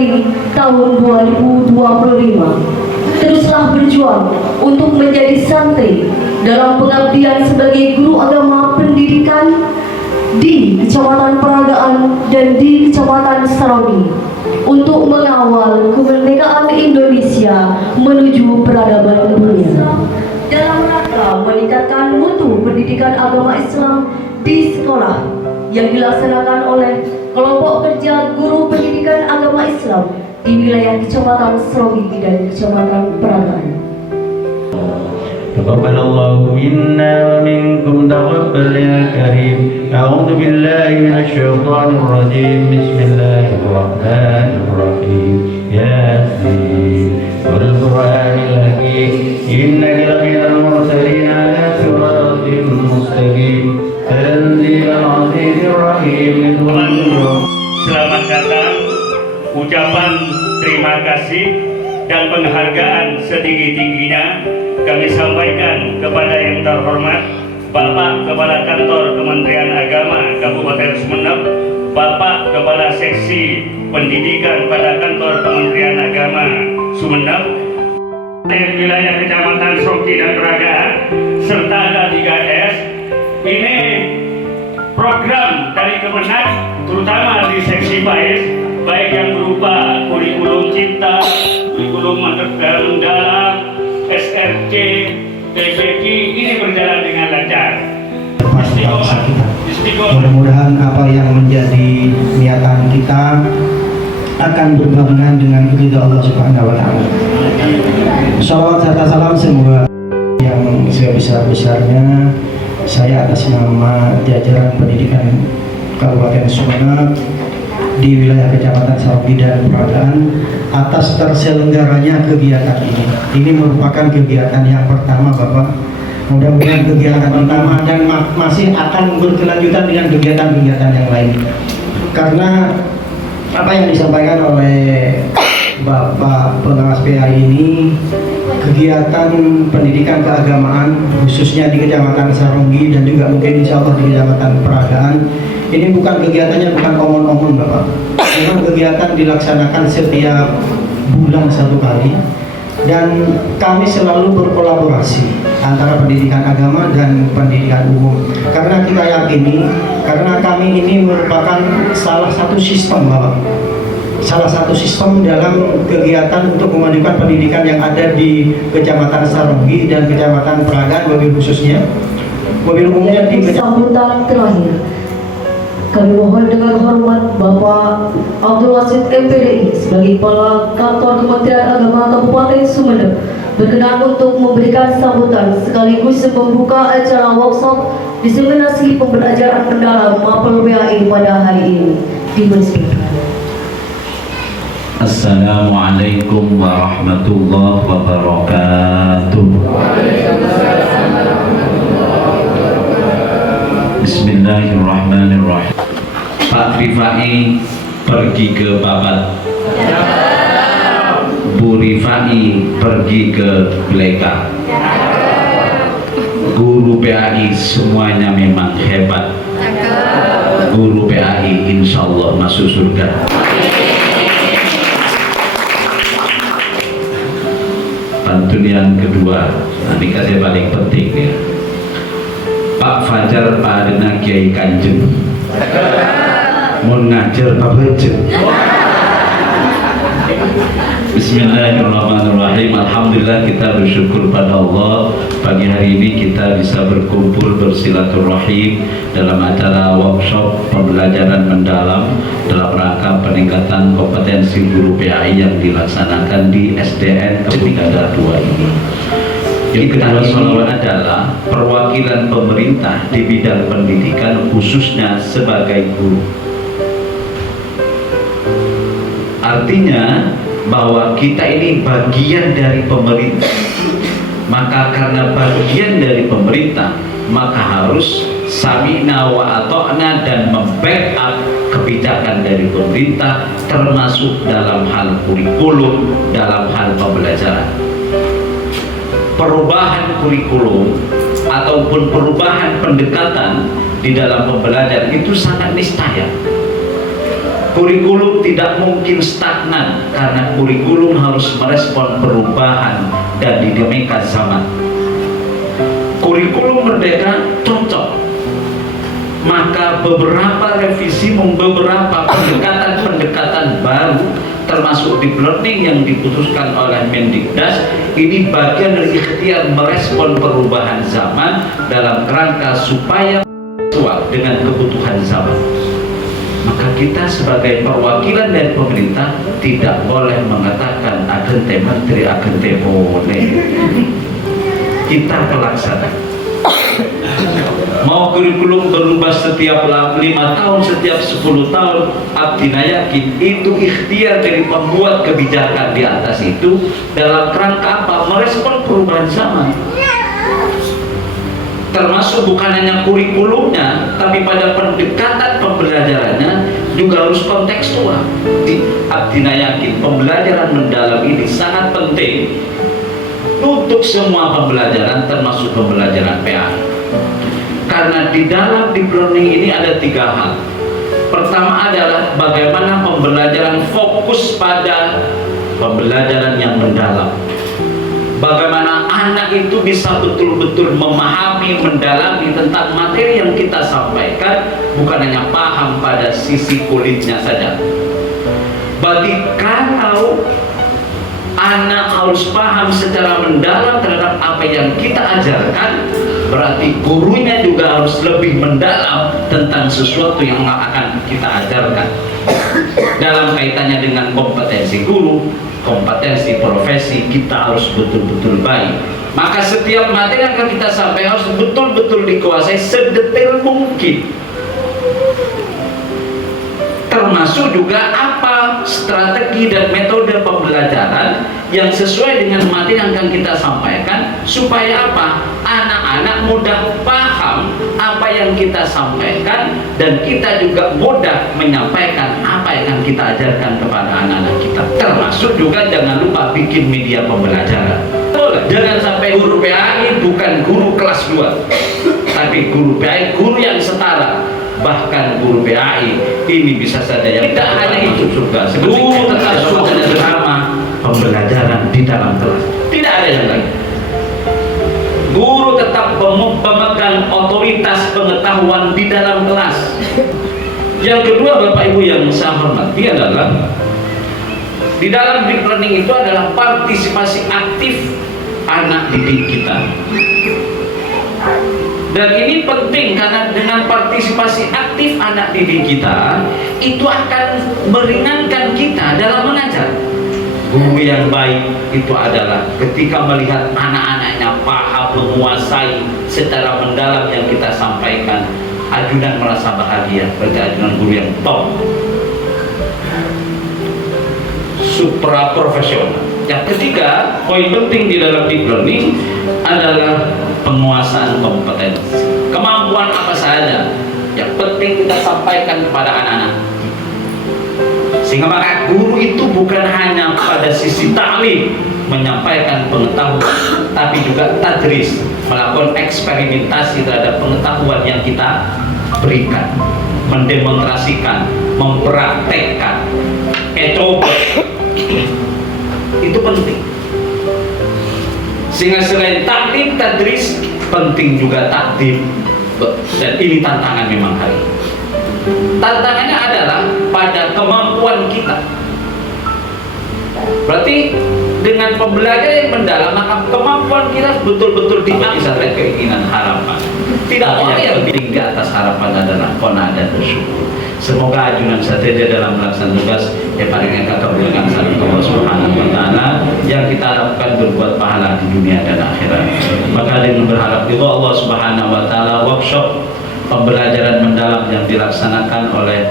Januari tahun 2025. Teruslah berjuang untuk menjadi santri dalam pengabdian sebagai guru agama pendidikan di Kecamatan Peragaan dan di Kecamatan Sarawi untuk mengawal kemerdekaan Indonesia menuju peradaban dunia dalam rangka meningkatkan mutu pendidikan agama Islam di sekolah yang dilaksanakan oleh kelompok kerja guru pendidikan agama Islam di wilayah Kecamatan Sarawi dan Kecamatan Peragaan. تقبل الله منا ومنكم تقبل يا كريم. أعوذ بالله من الشيطان الرجيم. بسم الله الرحمن الرحيم. ياسين والقرآن الحكيم إنك لمن المرسلين على صراط مستقيم تنزيل العزيز الرحيم. Selamat datang, ucapan terima kasih dan penghargaan setinggi-tingginya kami sampaikan kepada yang terhormat Bapak Kepala Kantor Kementerian Agama Kabupaten Sumeneb, Bapak Kepala Seksi Pendidikan pada Kantor Kementerian Agama Sumeneb, wilayah Kecamatan Sroki dan Peragaan, serta K3S. Ini program dari Kemenag, terutama di seksi PAIS, baik yang berupa kurikulum cipta, kurikulum mendalam, SRC, TPQ, ini berjalan dengan lancar. Mudah-mudahan apa yang menjadi niatan kita akan berbarengan dengan ridha Allah Subhanahu wa Ta'ala. Shalawat serta salam semoga yang sebesar-besarnya saya atas nama jajaran pendidikan Kabupaten Sumeneb di wilayah Kecamatan Sarawi dan Peragaan atas terselenggaranya kegiatan ini. Ini merupakan kegiatan yang pertama, Bapak. Mudah-mudahan kegiatan pertama dan masih akan berkelanjutan dengan kegiatan-kegiatan yang lain. Karena apa yang disampaikan oleh Bapak Pengawas PAI ini, kegiatan pendidikan keagamaan khususnya di Kecamatan Sarawi dan juga mungkin insya Allah di Kecamatan Peragaan, ini bukan kegiatannya bukan omong-omong, Bapak. Memang kegiatan dilaksanakan setiap bulan satu kali dan kami selalu berkolaborasi antara pendidikan agama dan pendidikan umum. Karena kita yakini, karena kami ini merupakan salah satu sistem, Bapak. Salah satu sistem dalam kegiatan untuk memajukan pendidikan yang ada di Kecamatan Sarawi dan Kecamatan Peragaan, wabil khususnya, wabil umumnya di Sambutan terakhir, kami mohon dengan hormat Bapak Abdul Wasid MPDI sebagai Kepala Kantor Kementerian Agama Kabupaten Sumeneb berkenan untuk memberikan sambutan sekaligus membuka acara workshop diseminasi pembelajaran mendalam Mapel PAI pada hari ini. Dipersilakan. Assalamualaikum warahmatullahi wabarakatuh. Bismillahirrahmanirrahim. Pak Rifai pergi ke Babat, Bu Rifai pergi ke Bleka. Guru PAI semuanya memang hebat. Guru PAI insya Allah masuk surga. Pantun yang kedua, ini kasih paling penting ya. Pak Fajar Pak Adena Kiai Kanjeng mau ngajar Pak Bejen. Bismillahirrahmanirrahim. Alhamdulillah, kita bersyukur pada Allah pagi hari ini kita bisa berkumpul bersilaturahim dalam acara workshop pembelajaran mendalam dalam rangka peningkatan kompetensi guru PAI yang dilaksanakan di SDN Kementerian 2 ini. Yang kedua salawat adalah perwakilan pemerintah di bidang pendidikan khususnya sebagai guru. Artinya bahwa kita ini bagian dari pemerintah, maka karena bagian dari pemerintah maka harus sami'na wa ata'na dan membackup kebijakan dari pemerintah termasuk dalam hal kurikulum, dalam hal pembelajaran. Perubahan kurikulum ataupun perubahan pendekatan di dalam pembelajaran itu sangat niscaya. Kurikulum tidak mungkin stagnan karena kurikulum harus merespon perubahan dan dinamika zaman. Kurikulum merdeka cocok, maka beberapa revisi, beberapa pendekatan baru termasuk deep learning yang diputuskan oleh Mendikdas ini bagian dari ikhtiar merespon perubahan zaman dalam kerangka supaya sesuai dengan kebutuhan zaman. Maka kita sebagai perwakilan dari pemerintah tidak boleh mengatakan agente menteri, agente boleh. Kita pelaksana. Mau kurikulum berubah setiap 5 tahun, setiap 10 tahun, Abdina yakin itu ikhtiar dari pembuat kebijakan di atas itu dalam kerangka apa? Merespon perubahan zaman. Termasuk bukan hanya kurikulumnya, tapi pada pendekatan pembelajarannya juga harus kontekstual. Abdina yakin pembelajaran mendalam ini sangat penting untuk semua pembelajaran, termasuk pembelajaran PA. Karena di dalam deep learning ini ada 3 hal. Pertama adalah bagaimana pembelajaran fokus pada pembelajaran yang mendalam. Bagaimana anak itu bisa betul-betul memahami, mendalami tentang materi yang kita sampaikan, bukan hanya paham pada sisi kulitnya saja. Berarti kalau anak harus paham secara mendalam terhadap apa yang kita ajarkan, berarti gurunya juga harus lebih mendalam tentang sesuatu yang akan kita ajarkan. Dalam kaitannya dengan kompetensi guru, kompetensi profesi, kita harus betul-betul baik. Maka setiap materi yang akan kita sampaikan harus betul-betul dikuasai sedetail mungkin. Termasuk juga apa strategi dan metode pembelajaran yang sesuai dengan materi yang akan kita sampaikan, supaya apa? Anak-anak mudah paham apa yang kita sampaikan, dan kita juga mudah menyampaikan apa yang akan kita ajarkan kepada anak-anak kita. Termasuk juga jangan lupa bikin media pembelajaran. Jangan sampai guru PAI bukan guru kelas 2, tapi guru PAI guru yang setara. Bahkan guru PAI ini bisa saja yang tidak hanya itu juga, guru tetap bersama pembelajaran di dalam kelas, tidak ada yang lain. Guru tetap pemegang otoritas pengetahuan di dalam kelas. Yang kedua, Bapak Ibu yang saya hormati, adalah di dalam deep learning itu adalah partisipasi aktif anak didik kita. Dan ini penting karena dengan partisipasi aktif anak didik kita itu akan meringankan kita dalam mengajar. Guru yang baik itu adalah ketika melihat anak-anaknya paham, menguasai secara mendalam yang kita sampaikan, ajudan merasa bahagia. Berarti ajudan guru yang top, supra profesional. Yang ketiga, poin penting di dalam deep learning adalah penguasaan kompetensi. Kemampuan apa saja yang penting kita sampaikan kepada anak-anak. Sehingga maka guru itu bukan hanya pada sisi ta'lim, menyampaikan pengetahuan, tapi juga tadris, melakukan eksperimentasi terhadap pengetahuan yang kita berikan, mendemonstrasikan, mempraktekkan, coba. Itu penting. Sehingga selain takdim, tadris, penting juga takdim. Dan ini tantangan memang hari ini. Tantangannya adalah pada kemampuan kita. Berarti dengan pembelajaran yang mendalam, maka kemampuan kita betul-betul dimakai sesuai keinginan harapan. Tidak boleh yang penting di atas harapan adalah qanaah dan bersyukur. Semoga ajunan saja dalam melaksanakan tugas yang paling kabulkan saling Allah Subhanahu wa taala, yang kita harapkan berbuat pahala di dunia dan akhirat. Maka dengan berharap itu Allah Subhanahu wa taala, workshop pembelajaran mendalam yang dilaksanakan oleh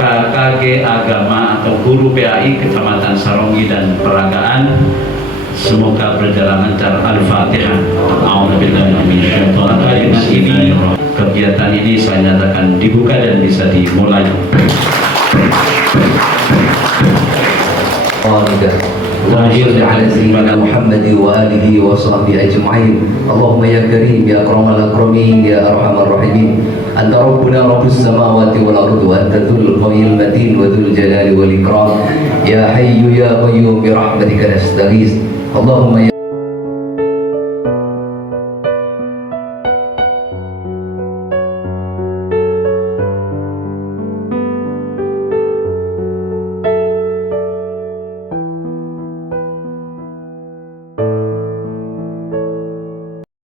KKG Agama atau Guru PAI Kecamatan Sarongi dan Peragaan, semoga berjalan lancar. Al-Fatihah. A'udzubillahi minasyaitonir rajim. Kegiatan ini saya nyatakan dibuka dan bisa dimulai. Oh, tidak. اللهم صل على سيدنا محمد وآله وصحبه أجمعين. اللهم يا كريم يا أكرم الأكرمين يا أرحم الراحمين، أنت ربنا رب السماوات والأرض، وأنت ذو القوي المتين وذو الجلال والإكرام. يا حي يا قيوم برحمتك نستغيث. اللهم يا